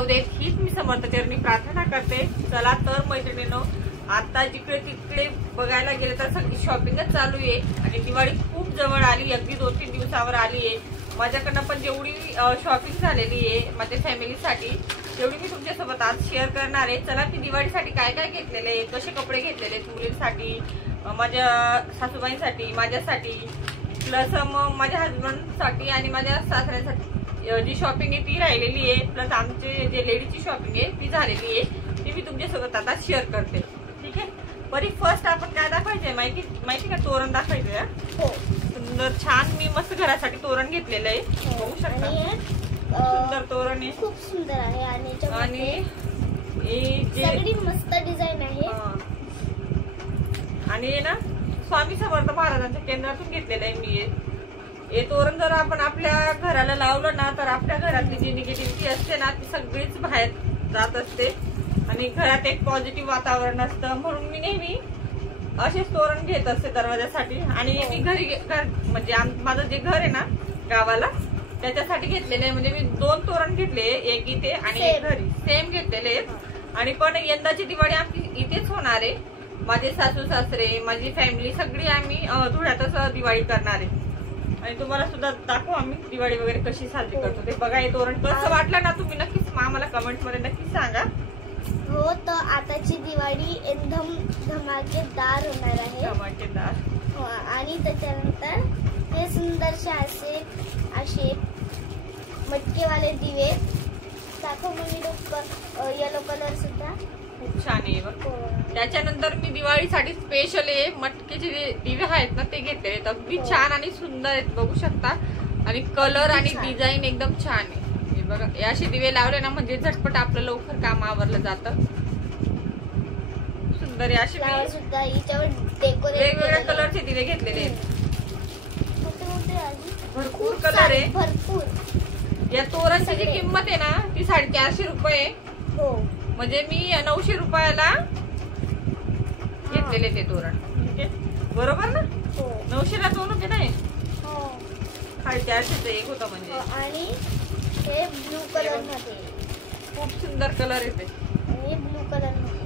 जाऊ देत हीच मी समर्थ चरणी प्रार्थना करते। चला तर मैत्रिणींनो, आता जिकडे तिकडे बघायला गेले तर सगळी शॉपिंगच चालू आहे आणि दिवाळी खूप जवळ आली, अगदी 2-3 दिवसावर आली आहे। माझ्याकडनं पण जेवढी शॉपिंग झालेली आहे माझ्या फॅमिलीसाठी तेवढी मी तुमच्यासोबत आज शेअर करणार आहे। चला मी दिवाळीसाठी काय काय घेतलेले आहे, कसे कपडे घेतलेले आहेत मुलींसाठी, माझ्या सासूबाईंसाठी, माझ्यासाठी, प्लस मग माझ्या हजबंडसाठी आणि माझ्या सासऱ्यांसाठी जी शॉपिंग आहे ती राहिलेली आहे, प्लस आमचे जे लेडीजची शॉपिंग आहे ती झालेली आहे, ती मी तुमच्यासोबत आता शेअर करते। ठीक आहे, बरी फर्स्ट आपण काय दाखवायचंय माहिती का? तोरण दाखवायचंय। हो, सुंदर छान मी मस्त घरासाठी तोरण घेतलेलं आहे, बघू शकता सुंदर तोरण आहे, खूप सुंदर आहे आणि सगळी मस्त डिझाईन आहे आणि ना स्वामी समर्थ महाराजांच्या केंद्रातून घेतलेलं आहे मी हे तोरण। जर आपण आपल्या घराला लावलं ना तर आपल्या घरातली जी निगेटिव्हिटी असते ना ती सगळीच बाहेर जात असते आणि घरात एक पॉझिटिव्ह वातावरण असतं, म्हणून मी नेहमी असेच तोरण घेत असते दरवाजासाठी। आणि मी घरी म्हणजे माझं जे घर आहे ना गावाला त्याच्यासाठी घेतलेले आहे, म्हणजे मी 2 तोरण घेतले, एक इथे आणि एक घरी सेम घेतलेले आहेत। आणि पण यंदाची दिवाळी आमची इथेच होणार आहे, माझे सासू सासरे माझी फॅमिली सगळी आम्ही धुळ्यातच दिवाळी करणार आहे आणि तुम्हाला सुद्धा दाखवू आम्ही दिवाळी वगैरे कशी साजरी करतो ते। बघा हे तोरण कसं वाटलं ना तुम्ही नक्कीच आम्हाला कमेंट मध्ये नक्कीच सांगा। हो, तर आताची दिवाळी एकदम धमाकेदार होणार आहे, धमाकेदार। आणि त्याच्यानंतर हे सुंदरसे असे मटकेवाले दिवे दाखव मम्मी, येलो कलर सुद्धा खूप छान आहे बघ। त्याच्यानंतर मी दिवाळीसाठी स्पेशल मटकेचे जे दिवे आहेत ना ते घेतलेले आहेत, अगदी छान आणि सुंदर आहेत, बघू शकता। आणि कलर आणि डिझाईन एकदम छान आहे, हे बघा हे असे दिवे लावले ना म्हणजे झटपट आपलं लवकर काम आवरलं जातं। सुंदर आहे असे सुद्धा याच्यावर डेकोरेट वेगवेगळ्या कलरचे दिवे घेतलेले आहेत, भरपूर कलर आहे भरपूर। या तोरणाची जी किंमत आहे ना ती 450 रुपये, हो म्हणजे मी 900 रुपयाला घेतलेले ते तोरण। ठीक आहे, बरोबर ना? 900 ला 2 होते नाही, 450 एक होतं म्हणजे। आणि हे ब्लू कलर मध्ये खूप सुंदर कलर येते, हे ब्लू कलर मध्ये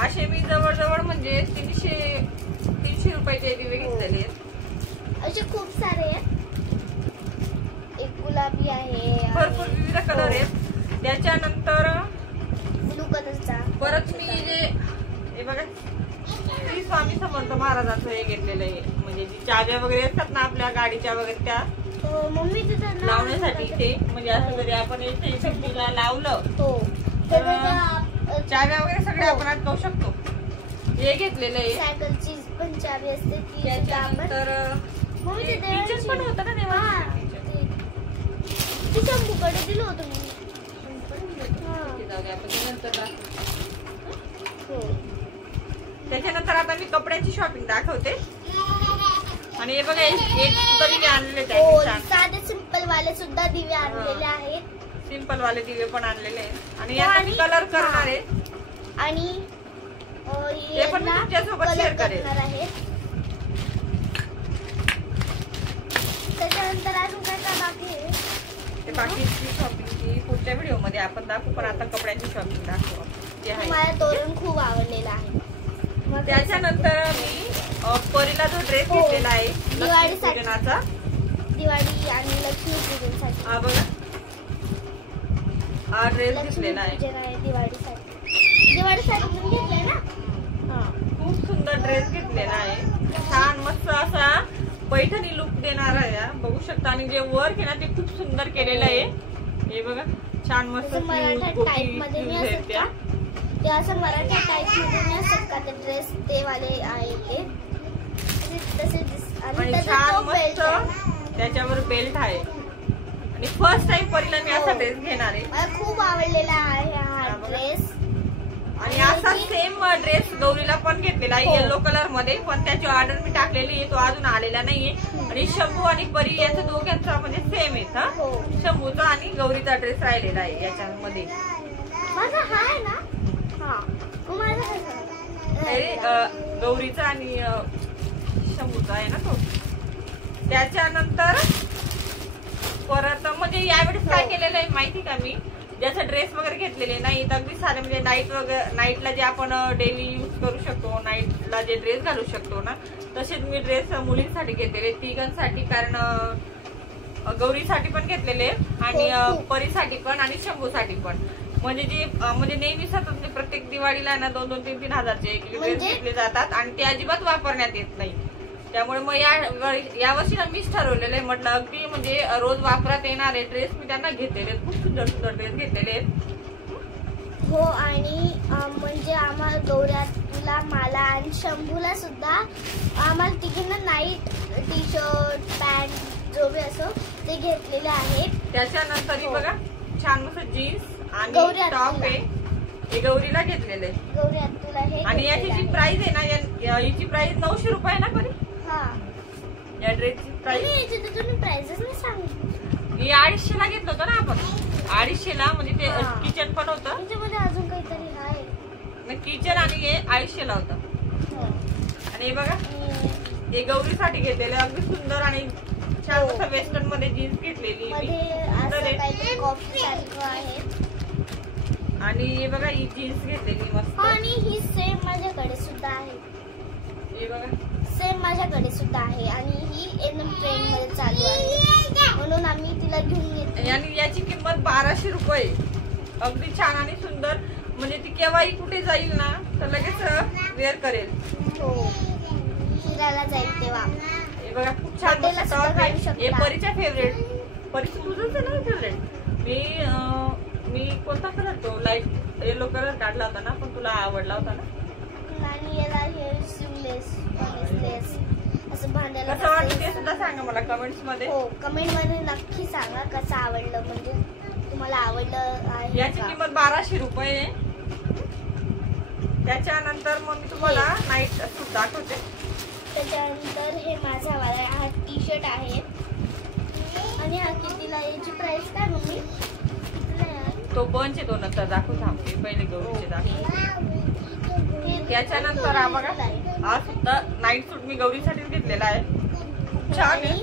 असे मी जवळ म्हणजे 300 रुपयाचे दिवे घेतलेले आहेत, असे खूप सारे आहेत, एक गुलाबी आहे, भरपूर विविध कलर आहेत। त्याच्यानंतर ब्लू कलरचा परत मी हे बघा श्री स्वामी समर्थ महाराजांचं हे घेतलेलं आहे, म्हणजे जी चाव्या वगैरे असतात ना आपल्या गाडीच्या वगैरे त्या मम्मी लावण्यासाठी ते, म्हणजे असं जरी आपण इथे लावलं चाव्या वगैरे सगळे आपण अटकवू शकतो, हे घेतलेलं आहे। सायकलची पण चावी असते ती, त्याच्यानंतर किचन पण होतं ना तेव्हा, ती शंभूकडे दिलं होतं मी। त्याच्यानंतर आता मी कपड्यांची शॉपिंग दाखवते आणि हे बघा एक तरी आणलेले साधे सिंपल वाले सुद्धा दिवे आणलेले आहेत, सिंपल वाले दिवे पण आणलेले आहेत आणि याचा मी कलर करणार आहे आणि हे पण मी तुमच्यासोबत शेअर करेन। त्याच्यानंतर अजून काय काय बाकी आहे ते बाकीची शॉपिंगची पुढच्या व्हिडिओ मध्ये आपण दाखवू, पण आता कपड्यांची शॉपिंग दाखवू जे आहे। मला तोरण खूप आवडलेला आहे। त्याच्यानंतर मी परीला जो ड्रेस घेतलेला आहे दिवाळीसाठी, दिवाळी आणि लक्ष्मी पूजनासाठी, हा बघा हा ड्रेस घेतलेला आहे दिवाळीसाठी पण घेतलाय ना। खूप सुंदर ड्रेस घेतलेला आहे, छान मस्त असा पैठणी लुक देणार आहे, बघू शकता। आणि जे वर्क आहे ना ते खूप सुंदर केलेलं आहे, हे बघा छान मस्त मराठा टाईप मध्ये नाही असत ते, असं मराठा टाईप मध्ये नाही असत का ते ड्रेस, ते वाले आहे ते तसे। आणि छान मस्त त्याच्यावर बेल्ट आहे आणि फर्स्ट टाइम परीला मी असा ड्रेस घेणार आहे, मला खूप आवडलेला आहे हा ड्रेस। आणि असा सेम ड्रेस गौरीला पण घेतलेला आहे येलो कलर मध्ये, पण त्याची ऑर्डर मी टाकलेली आहे, तो अजून आलेला नाहीये। आणि शंभू आणि परी यांचा दोघांचा म्हणजे सेम आहे, शंभूचा आणि गौरीचा ड्रेस राहिलेला आहे याच्यामध्ये। माझा हा आहे ना, गौरीचा आणि शंभूचा आहे ना तो। त्याच्यानंतर परत म्हणजे यावेळेस काय केलेलं आहे माहिती का, मी ज्याचा ड्रेस वगैरे घेतलेले नाही, अगदी सारे म्हणजे नाईटला जे आपण डेली यूज करू शकतो, नाईटला जे ड्रेस घालू शकतो ना, तसेच मी ड्रेस मुलींसाठी घेतलेले, तिघांसाठी. कारण गौरीसाठी पण घेतलेले आणि परीसाठी पण आणि शंभूसाठी पण. म्हणजे नेहमी सतत प्रत्येक दिवाळीला ना 2-2, 3-3 हजारचे ड्रेस घेतले जातात आणि ते अजिबात वापरण्यात येत नाही. त्यामुळे मग यावर्षी ना मीच ठरवलेलं आहे, म्हटलं अगदी म्हणजे रोज वापरात येणारे ड्रेस मी त्यांना घेतलेले, खूप सुंदर सुंदर ड्रेस घेतलेले आहेत. हो, आणि म्हणजे आम्हाला गौऱ्याला, मला आणि शंभूला सुद्धा आम्हाला तिघींना नाईट टी शर्ट पॅन्ट जो बी असो ते घेतलेले आहेत. त्याच्यानंतर बघा छान मस्त जीन्स आणि टॉप आहे, हे गौरीला घेतलेले आहे. गौरी तुला हे आणि याची जी प्राइस आहे ना, याची प्राइस 900 रुपये ना कधी. हा, या ड्रेसची प्राइस तुम्ही प्राइसेस नाही सांगितलं. हे 250 ला घेतलं होतं ना आपण, 250 ला. म्हणजे ते किचन पण होतं, त्याच्यामध्ये अजून काहीतरी आहे, किचन आणि हे 250 ला होतं. आणि हे बघा हे गौरीसाठी घेतलेले, अगदी सुंदर आणि छान असं वेस्टर्न मध्ये जीन्स घेतलेली आणि हे बघा ही जीन्स घेतलेली मस्त. आणि ही सेम माझ्याकडे सुद्धा आहे, हे बघा सेम माझ्याकडे सुद्धा आहे आणि ही एकदम ट्रेंड मध्ये चालू आहे, म्हणून आम्ही तिला घेऊन घेतली. आणि याची किंमत 1200 रुपये. अगदी छान आणि सुंदर, म्हणजे ती केव्हाही कुठे जाईल ना तर लगेच वेअर करेल. हो, फिरायला जाईल तेव्हा. हे बघा खूप छान मस्त टॉप आहे, हे परीच्या फेवरेट. परीचं तुझंच आहे ना फेवरेट. मी कोणता कलर, तो लाईट येलो कलर काढला होता ना, पण तुला आवडला होता ना. आणि याला हे स्लीवलेस असं बांधायला कसं वाटतं ते सुद्धा सांगा मला कमेंट्स मध्ये. हो, कमेंट मध्ये नक्की सांगा कसं आवडलं, म्हणजे तुम्हाला आवडलं आहे. याची किंमत 1200 रुपये आहे. त्याच्यानंतर मग मी तुम्हाला नाईट सूट दाखवते. त्याच्यानंतर हे माझा वाला हा टी शर्ट आहे आणि हा कितीला, याची प्राइस काय मम्मी? तो बंच आहे, तो नंतर दाखवू थांबते, पहिले गौरीचे दाखव. त्याच्यानंतर हा बघा हा सुद्धा नाईट सूट मी गौरीसाठीच घेतलेला आहे, छान आहे.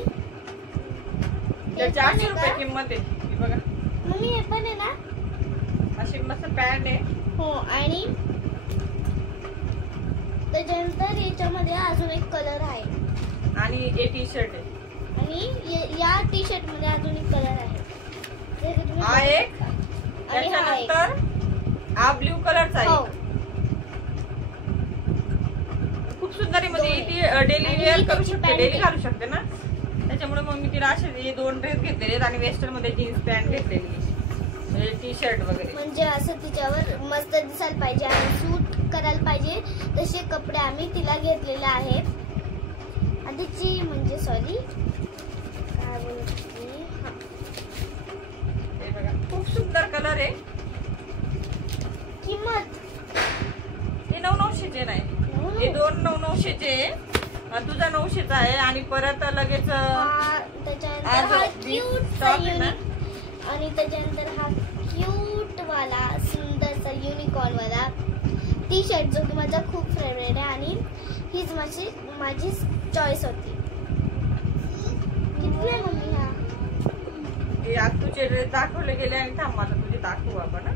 400 रुपये किंमत आहे. बघा मम्मी हे पण आहे ना, अशी मस्त पॅन्ट आहे. हो, आणि त्याच्यानंतर याच्यामध्ये अजून एक कलर आहे आणि हे टी शर्ट आहे. आणि या टी शर्ट मध्ये अजून एक कलर आहे, हा एक. त्याच्यानंतर हा ब्ल्यू कलरचा आहे, खूप सुंदर आहे. म्हणजे ती डेली वेअर करू शकते, डेली घालू शकते ना. त्याच्यामुळे मग मी तिला असे हे 2 ड्रेस घेतलेले आणि वेस्टर्न मध्ये जीन्स पॅन्ट घेतलेली, टी शर्ट वगैरे. म्हणजे असं तिच्यावर मस्त दिसायला पाहिजे आणि सूट करायला पाहिजे तसे कपडे आम्ही तिला घेतलेले आहेत. आधीची म्हणजे सॉरी काय बोलते, हे बघा खूप सुंदर कलर आहे. किंमत हे 900चे नाही, हे 2 900चे आहे. तुझा 900चा आहे. आणि परत लगेच त्याच्यानंतर आणि त्याच्यानंतर हा क्यूट वाला सुंदरसा युनिकॉर्न वाला टी शर्ट जो की माझा खूप फेवरेट आहे आणि हीच माझी चॉईस होती. किती आहे मम्मी हा? हे आज तुझे ड्रेस दाखवले गेले आणि थांब आता तुझे दाखवू आपण.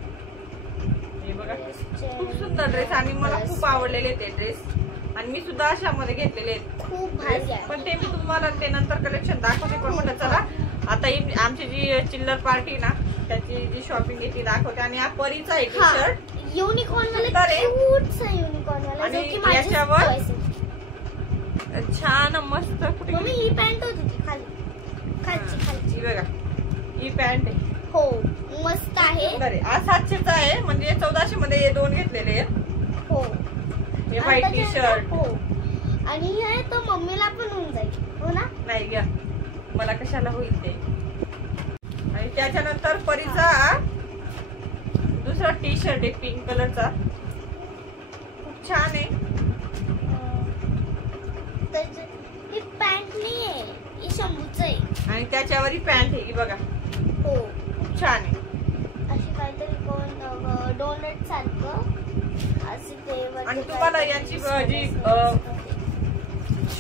हे बघा खूप सुंदर ड्रेस आणि मला खूप आवडलेले ते ड्रेस आणि मी सुद्धा अशामध्ये घेतलेले आहेत. खूप भारी आहे. पण ते मी तुम्हाला ते नंतर कलेक्शन दाखवते. पण म्हटलं चला आता ही आमची जी चिल्लर पार्टी ना त्याची जी शॉपिंग आहे ती दाखवते. आणि हा परीचा आहे टी शर्ट युनिकॉर्न वाला, क्यूटचा युनिकॉर्न वाला जो की माझी याच्यावर चॉईस आहे. छान मस्त. कुठे मम्मी ही पॅन्ट होती खाली, खालची ही बघा ही पॅन्ट आहे. हो मस्त आहे. हा 700चा आहे. म्हणजे 1400 मध्ये हे 2 घेतलेले आहेत. हो हे व्हाईट टी शर्ट. हो आणि हे तो मम्मीला पण होऊन जाईल. हो ना? नाही घ्या मला कशाला होईल ते. आणि त्याच्यानंतर परीचा दुसरा टी शर्ट आहे पिंक कलरचा, खूप छान आहे. ही पॅन्ट नाही आहे, ही शंभूच आहे. आणि त्याच्यावर ही पॅन्ट आहे. बघा हो खूप छान आहे. अशी काहीतरी कोण डोनट सारखं असे ते. आणि तुम्हाला यांची जी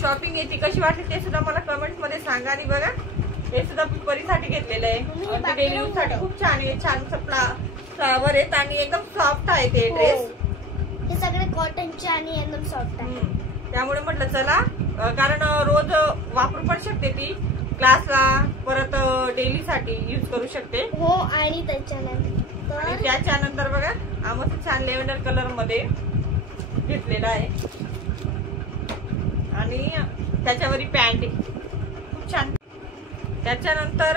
शॉपिंग आहे ती कशी वाटली ते सुद्धा मला कमेंट मध्ये सांगा. आणि बघा हे सुद्धा परीसाठी घेतलेलं आहे, डेली यूज साठी खूप छान आहे. छान फ्लावर आहेत आणि एकदम सॉफ्ट आहे ते ड्रेस. हे सगळे कॉटनचे आणि एकदम सॉफ्ट आहे. त्यामुळे म्हटलं चला, कारण रोज वापरू पण शकते ती, क्लासला परत डेली साठी यूज करू शकते. हो आणि त्याच्यानंतर बघा आम्हाला छान लेव्हेंडर कलर मध्ये घेतलेला आहे आणि त्याच्यावरही पॅन्ट खूप छान. त्याच्यानंतर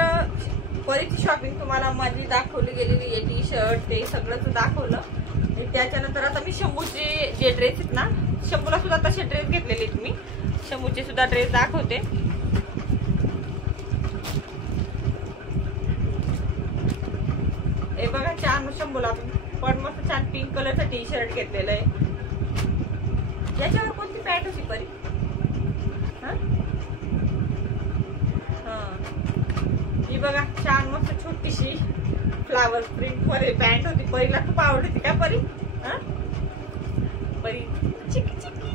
बरीच शॉपिंग तुम्हाला माझी दाखवली गेलेली आहे. टी शर्ट ते सगळंच दाखवलं. त्याच्यानंतर आता मी शंभूचे जे ड्रेस आहेत ना, शंभूला सुद्धा तसे ड्रेस घेतलेले आहेत मी. शंभूचे सुद्धा ड्रेस दाखवते. हे बघा छान शंभूला पण मस्त छान पिंक कलरचा टी शर्ट घेतलेला आहे. याच्यावर कोणती पॅन्ट होती परी? ही बघा छान मस्त छोटीशी फ्लावर प्रिंट मध्ये पॅन्ट होती. परीला खूप आवडत होती का परी? परी चिकी चिकी.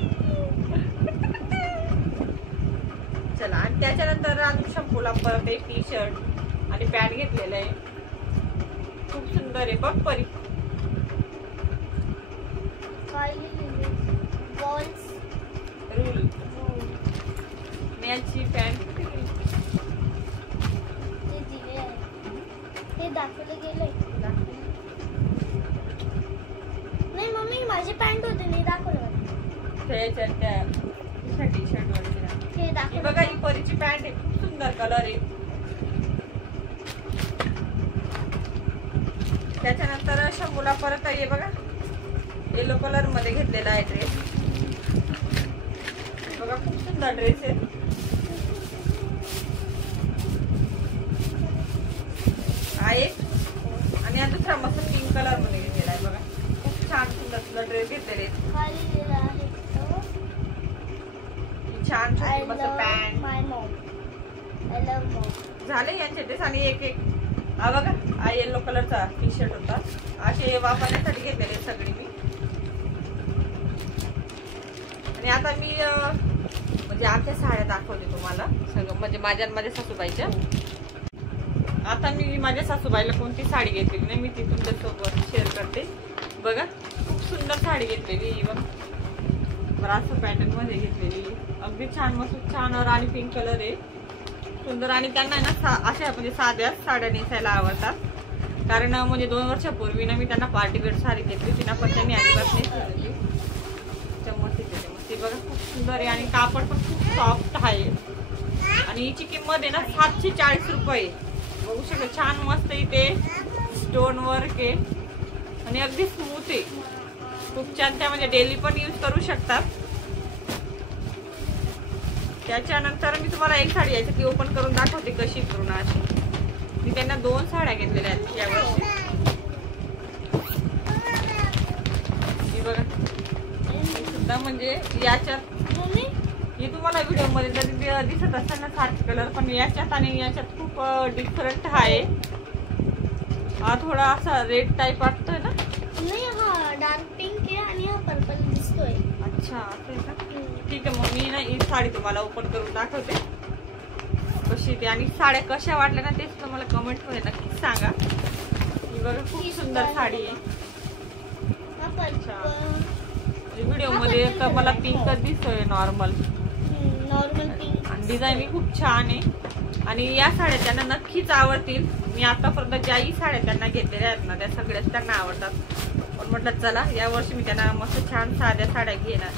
चला, आणि त्याच्यानंतर अजून शंभूला परत एक टी शर्ट आणि पॅन्ट घेतलेलं आहे. खूप सुंदर आहे बघ परी. रूल मॅची पॅन्ट दाखवलं गेलंय. नाही मम्मी माझी पॅन्ट होती, नाही दाखवलं. टी शर्ट वगैरे बघा. ही परीची पॅन्ट आहे, खूप सुंदर कलर आहे. त्याच्यानंतर शंभूला परत आहे बघा येलो कलर मध्ये घेतलेला आहे ड्रेस. बघा खूप सुंदर ड्रेस आहे. आणि हा दुसरा मस्त पिंक कलर मध्ये घेतलेला आहे. बघा खूप छान सुंदर सुंदर ड्रेस घेतलेले छान छोटी मस्त पॅन्ट झाले यांचे ड्रेस. आणि एक हा बघा हा येलो कलरचा टी शर्ट होता. असे वापरण्यासाठी घेतलेले सगळे मी. आणि आता मी म्हणजे आमच्या साड्या दाखवते तुम्हाला सगळं, म्हणजे माझ्या सासूबाईच्या. आता मी माझ्या सासूबाईला कोणती साडी घेतलेली नाही, मी ती तुमच्यासोबत शेअर करते. बघा खूप सुंदर साडी घेतलेली. बघा असं पॅटर्न मध्ये घेतलेली, अगदी छान मस्त छान राणी पिंक कलर आहे, सुंदर. आणि त्यांना ना अशा म्हणजे साध्या साड्या नेसायला आवडतात. कारण म्हणजे 2 वर्षापूर्वी ना मी त्यांना पार्टीवेअर साडी घेतली होती ना, पण त्यांनी अजिबात नेसली. बघा खूप सुंदर आहे आणि कापड पण खूप सॉफ्ट आहे. आणि हिची किंमत आहे ना 740 रुपये. बघू शकता छान मस्त इथे स्टोन वर्क आहे आणि अगदी स्मूथ आहे, खूप छान. त्या म्हणजे डेली पण यूज करू शकतात. त्याच्यानंतर मी तुम्हाला एक साडी यायची ती ओपन करून दाखवते कशी पूर्ण अशी. मी त्यांना 2 साड्या घेतलेल्या आहेत यावर्षी. बघा सुद्धा म्हणजे याच्यात हे तुम्हाला व्हिडिओ मध्ये जरी दिसत असताना सारखे कलर, पण याच्यात आणि याच्यात खूप डिफरंट आहे. हा थोडा असा रेड टाइप वाटतोय ना? नाही, हा डार्क पिंक आहे आणि हा पर्पल दिसतोय. अच्छा असं आहे का? ठीक आहे, मग मी ना ही साडी तुम्हाला ओपन करून दाखवते कशी ती. आणि साड्या कशा वाटल्या ना तेच तुम्हाला कमेंट मध्ये नक्कीच सांगा. ही बघा खूप सुंदर साडी आहे. व्हिडिओ मध्ये तर मला पिंकच दिसतोय, नॉर्मल पिंक. डिझाईन खूप छान आहे आणि या साड्या त्यांना नक्कीच आवडतील. मी आतापर्यंत ज्याही साड्या त्यांना घेतलेल्या आहेत ना त्या सगळ्याच त्यांना आवडतात. पण म्हटलं चला या वर्षी मी त्यांना मस्त छान साध्या साड्या घेणार.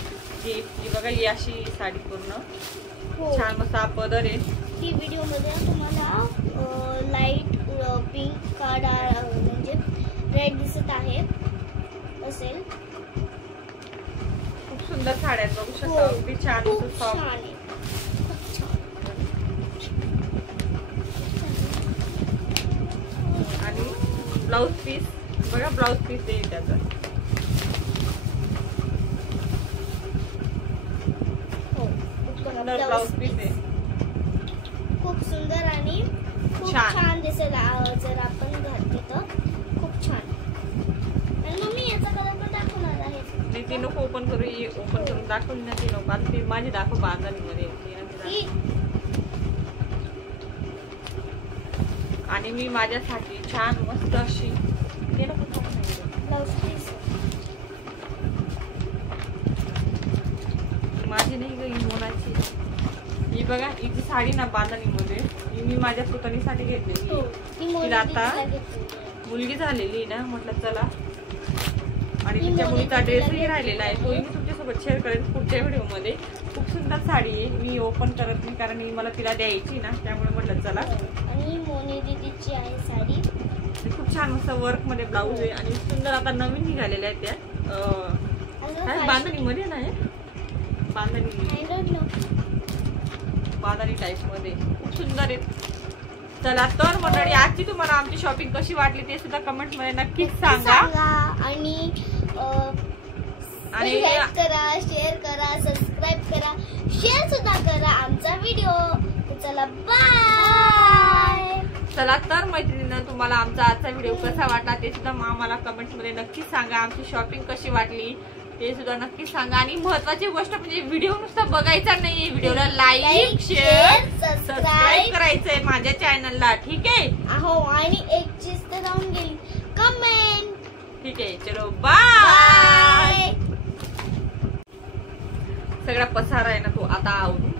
ही बघा ही अशी साडी पूर्ण छान मस्त पदर आहे. ही व्हिडिओ मध्ये तुम्हाला लाईट पिंक काळा म्हणजे रेड दिसत आहे असेल. खूप सुंदर साड्या आहेत, बघू शकता अगदी छान सॉफ्ट. आणि ब्लाउज पीस बघा, ब्लाउज पीस आहे त्याचा. ब्लाउज पीस आहे खूप सुंदर आणि खूप छान दिसेल जर आपण घातली तर. खूप छान. आणि मम्मी याचा कलर पण दाखवणार आहे. नाही ती नको ओपन करू, ओपन करून दाखवली ना ती नको. आता ती माझी दाखव बांधणीमध्ये. आणि मी माझ्यासाठी छान मस्त अशी ब्लाउज पीस माझी नाही ग, ही मोनाची. ही बघा, हिची साडी ना बांधणीमध्ये ही मी माझ्या पुतणीसाठी घेतलेली. तिला आता मुलगी झालेली ना, म्हटलं चला. आणि तिच्या मुलीचा ड्रेसही राहिलेला आहे, तोही मी तुमच्यासोबत शेअर करेन पुढच्या व्हिडिओमध्ये. खूप सुंदर साडी आहे, मी ओपन करत नाही कारण मला तिला द्यायची ना, त्यामुळे म्हटलं चला. आणि मोनी दीदीची आहे साडी, खूप छान मस्त वर्क मध्ये ब्लाऊज आहे आणि सुंदर आता नवीन निघालेल्या आहेत त्या. बांधणीमध्ये नाही, बांधणी टाईप मध्ये खूप सुंदर आहेत. चला तर मंडळी, आजची तुम्हाला आमची शॉपिंग कशी वाटली ते सुद्धा कमेंट मध्ये नक्कीच सांगा. आणि लाईक करा, शेअर करा, सबस्क्राईब करा, शेअर सुद्धा करा आमचा व्हिडिओ. चला बाय. चला तर मैत्रिणींनो, तुम्हाला आमचा आजचा व्हिडिओ कसा वाटला ते सुद्धा आम्हाला कमेंट मध्ये नक्कीच सांगा. आमची शॉपिंग कशी वाटली ते सुद्धा नक्कीच सांगा. आणि महत्वाची गोष्ट म्हणजे व्हिडिओ नुसता बघायचा नाही, व्हिडिओला लाईक शेअर सबस्क्राईब करायचंय माझ्या चॅनलला, ठीक आहे? हो, आणि एक चीज तर राहून गेली, कमेंट. ठीक आहे, चलो बाय. सगळा पसारा आहे ना तो आता आवरून